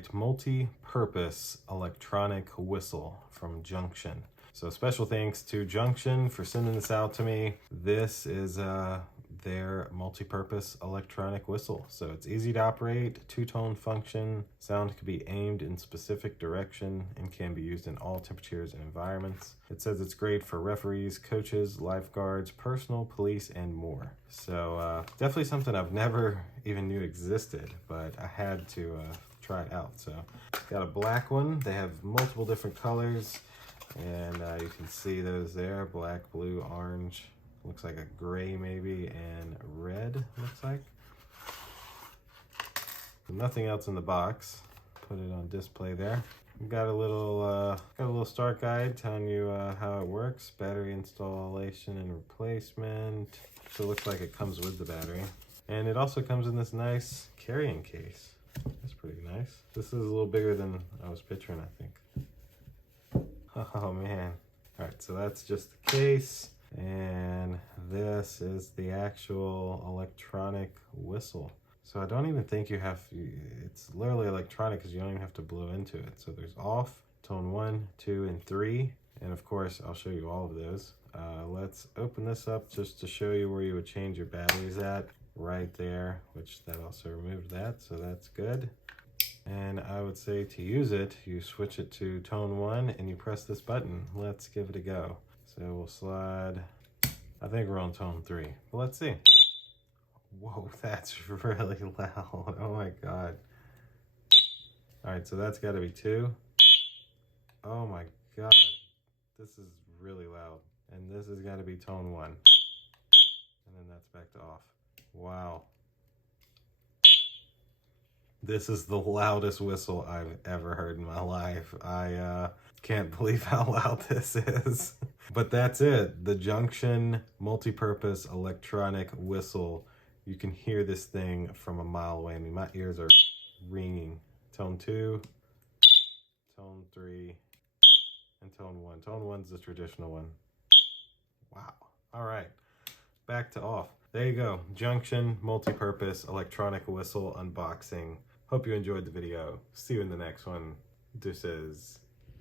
right, multi-purpose electronic whistle from Junction. So special thanks to Junction for sending this out to me. This is their multi-purpose electronic whistle. So it's easy to operate, two-tone function, sound can be aimed in specific direction and can be used in all temperatures and environments. It says it's great for referees, coaches, lifeguards, personal, police, and more. So definitely something I've never even knew existed, but I had to try it out. So got a black one. They have multiple different colors, and you can see those there: black, blue, orange, looks like a gray maybe, and red, looks like. Nothing else in the box. Put it on display there. We've got a little start guide telling you how it works, battery installation and replacement. So it looks like it comes with the battery. And it also comes in this nice carrying case. That's pretty nice. This is a little bigger than I was picturing, I think. Oh man. All right, so that's just the case. And this is the actual electronic whistle. So I don't even think you have, it's literally electronic because you don't even have to blow into it. So there's off, tone 1, 2, and 3. And of course, I'll show you all of those. Let's open this up just to show you where you would change your batteries at. Right there, which that also removed that, so that's good. And I would say to use it, you switch it to tone 1 and you press this button. Let's give it a go. So we'll slide, I think we're on tone 3, but let's see. Whoa, that's really loud. Oh my God. All right, so that's gotta be 2. Oh my God, this is really loud. And this has gotta be tone 1. And then that's back to off. Wow. This is the loudest whistle I've ever heard in my life. I can't believe how loud this is. But that's it. The Junction multi-purpose electronic whistle. You can hear this thing from a mile away. I mean, my ears are ringing. Tone 2, tone 3, and tone 1. Tone 1's the traditional one. Wow. All right. Back to off. There you go. Junction multi-purpose electronic whistle unboxing. Hope you enjoyed the video. See you in the next one. Deuces.